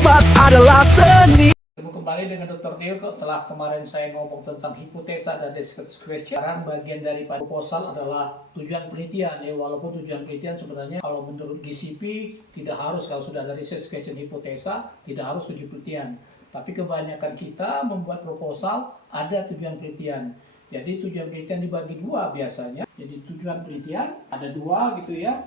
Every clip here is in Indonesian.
obat adalah seni. Ketemu kembali dengan Dr. Theo. Setelah kemarin saya ngomong tentang hipotesa dan descriptive question, sekarang bagian daripada proposal adalah tujuan penelitian ya. Walaupun tujuan penelitian sebenarnya kalau menurut GCP tidak harus, kalau sudah ada research question hipotesa tidak harus tujuan penelitian. Tapi kebanyakan kita membuat proposal ada tujuan penelitian. Jadi tujuan penelitian dibagi dua biasanya. Jadi tujuan penelitian ada dua gitu ya.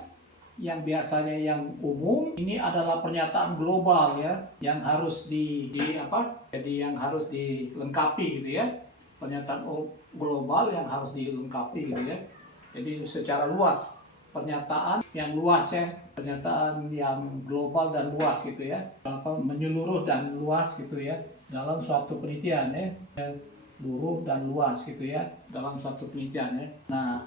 Yang biasanya yang umum ini adalah pernyataan global ya, yang harus jadi yang harus dilengkapi gitu ya. Pernyataan global yang harus dilengkapi gitu ya. Jadi secara luas, pernyataan yang luas ya, pernyataan yang global dan luas gitu ya, menyeluruh dan luas gitu ya dalam suatu penelitian ya, luruh dan luas gitu ya dalam suatu penelitian ya. Nah,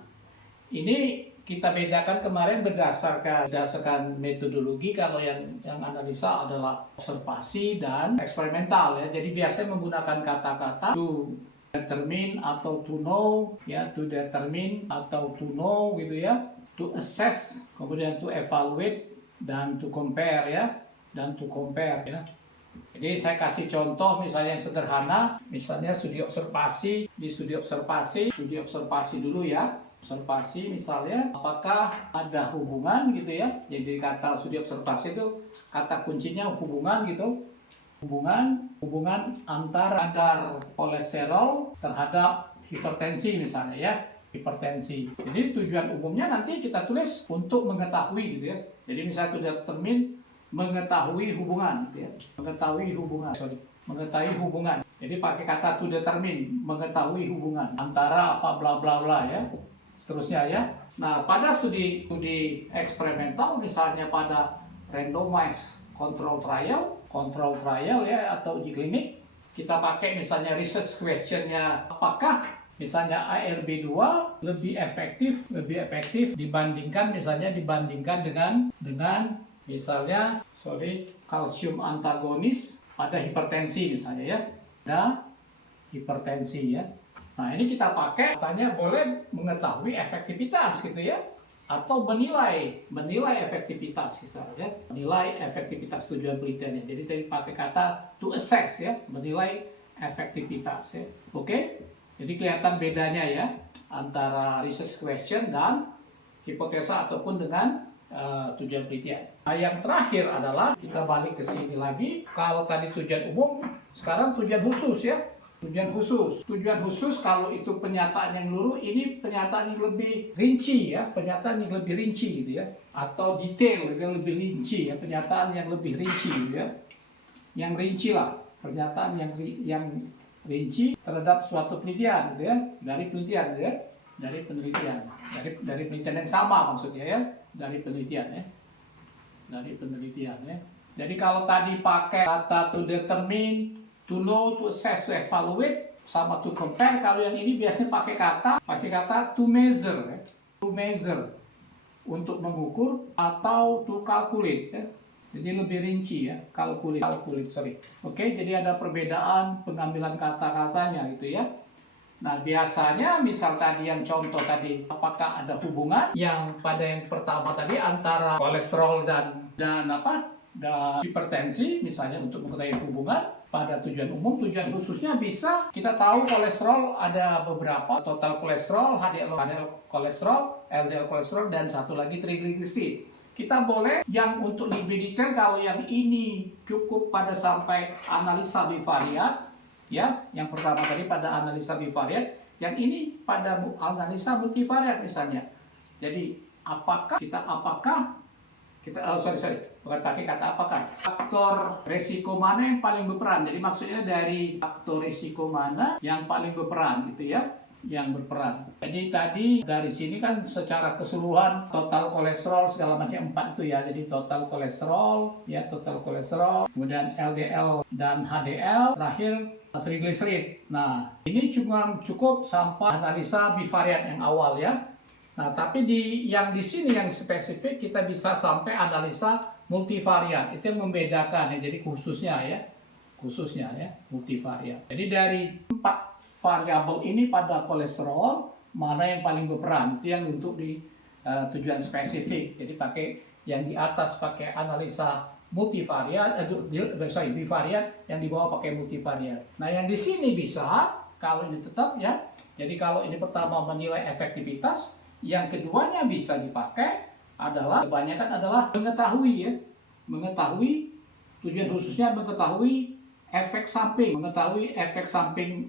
ini kita bedakan kemarin berdasarkan metodologi. Kalau yang analisa adalah observasi dan eksperimental ya. Jadi biasanya menggunakan kata-kata to determine atau to know ya, to determine atau to know gitu ya, to assess, kemudian to evaluate dan to compare ya, dan to compare ya. Jadi saya kasih contoh misalnya yang sederhana, misalnya studi observasi. Di studi observasi dulu ya. Observasi misalnya, apakah ada hubungan gitu ya. Jadi kata studi observasi itu kata kuncinya hubungan gitu. Hubungan antara kadar kolesterol terhadap hipertensi misalnya ya. Hipertensi. Jadi tujuan umumnya nanti kita tulis untuk mengetahui gitu ya. Jadi misalnya to determine, mengetahui hubungan gitu ya. Mengetahui hubungan. Jadi pakai kata to determine, mengetahui hubungan antara apa bla bla bla ya. Seterusnya ya. Nah, pada studi eksperimental misalnya pada randomized control trial ya atau uji klinik, kita pakai misalnya research questionnya, apakah misalnya ARB2 lebih efektif dibandingkan dengan misalnya kalsium antagonis pada hipertensi misalnya ya. Ada hipertensi ya. Nah, ini kita pakai katanya boleh mengetahui efektivitas gitu ya, atau menilai efektivitas misalnya, menilai efektivitas tujuan penelitiannya. Jadi tadi pakai kata to assess ya, menilai efektivitas ya. Oke? Jadi kelihatan bedanya ya antara research question dan hipotesa ataupun dengan tujuan penelitian. Nah, yang terakhir adalah kita balik ke sini lagi. Kalau tadi tujuan umum, sekarang tujuan khusus ya. Tujuan khusus kalau itu pernyataan yang luruh, ini pernyataan yang lebih rinci ya, gitu ya, atau detail yang lebih rinci ya, pernyataan yang lebih rinci gitu ya, yang rinci lah, pernyataan yang rinci terhadap suatu penelitian gitu ya, dari penelitian yang sama maksudnya ya, dari penelitian ya. Jadi kalau tadi pakai kata to determine, to know, to assess, to evaluate, sama to compare. Kalau yang ini biasanya pakai kata to measure ya. To measure untuk mengukur, atau to calculate ya. Jadi lebih rinci ya, calculate. Oke, jadi ada perbedaan pengambilan kata-katanya gitu ya. Nah, biasanya misal tadi yang contoh tadi, apakah ada hubungan yang pada yang pertama tadi antara kolesterol dan hipertensi misalnya, untuk mengetahui hubungan. Pada tujuan umum, tujuan khususnya bisa kita tahu kolesterol ada beberapa, total kolesterol, HDL kolesterol, LDL kolesterol, dan satu lagi triglycerid. Kita boleh yang untuk lebih detail, kalau yang ini cukup pada sampai analisa bivariat ya, yang pertama tadi pada analisa bivariat, yang ini pada analisa multivariat misalnya. Jadi bukan pakai kata apakah, faktor resiko mana yang paling berperan. Jadi maksudnya dari faktor resiko mana yang paling berperan gitu ya, yang berperan. Jadi tadi dari sini kan secara keseluruhan total kolesterol segala macam 4 itu ya. Jadi total kolesterol, kemudian LDL dan HDL, terakhir triglycerid. Nah, ini cuma cukup sampai analisa bivariat yang awal ya. Nah, tapi yang di sini yang spesifik kita bisa sampai analisa multivariat. Itu yang membedakan ya. Jadi khususnya ya multivariat. Jadi dari 4 variabel ini pada kolesterol, mana yang paling berperan, itu yang untuk di tujuan spesifik. Jadi pakai yang di atas pakai analisa multivariat, bivariat yang dibawa pakai multivariat. Nah, yang di sini bisa kalau ini tetap ya. Jadi kalau ini pertama menilai efektivitas, yang keduanya bisa dipakai adalah kebanyakan adalah mengetahui ya. Mengetahui tujuan khususnya mengetahui efek samping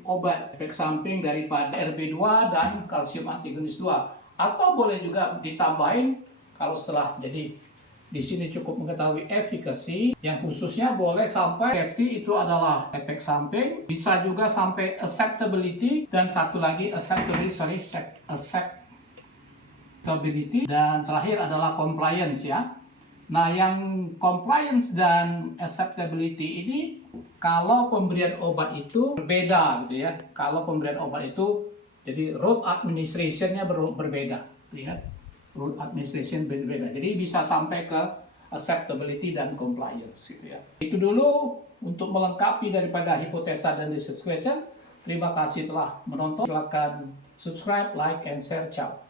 obat, efek samping daripada RB2 dan kalsium antagonis 2. Atau boleh juga ditambahin kalau setelah jadi di sini cukup mengetahui efikasi, yang khususnya boleh sampai safety itu adalah efek samping, bisa juga sampai acceptability dan satu lagi acceptability dan terakhir adalah compliance ya. Nah, yang compliance dan acceptability ini kalau pemberian obat itu berbeda gitu ya. Kalau pemberian obat itu jadi route administration-nya berbeda, lihat. Route administration berbeda. Jadi bisa sampai ke acceptability dan compliance gitu ya. Itu dulu untuk melengkapi daripada hipotesa dan research question. Terima kasih telah menonton. Silakan subscribe, like, and share. Ciao.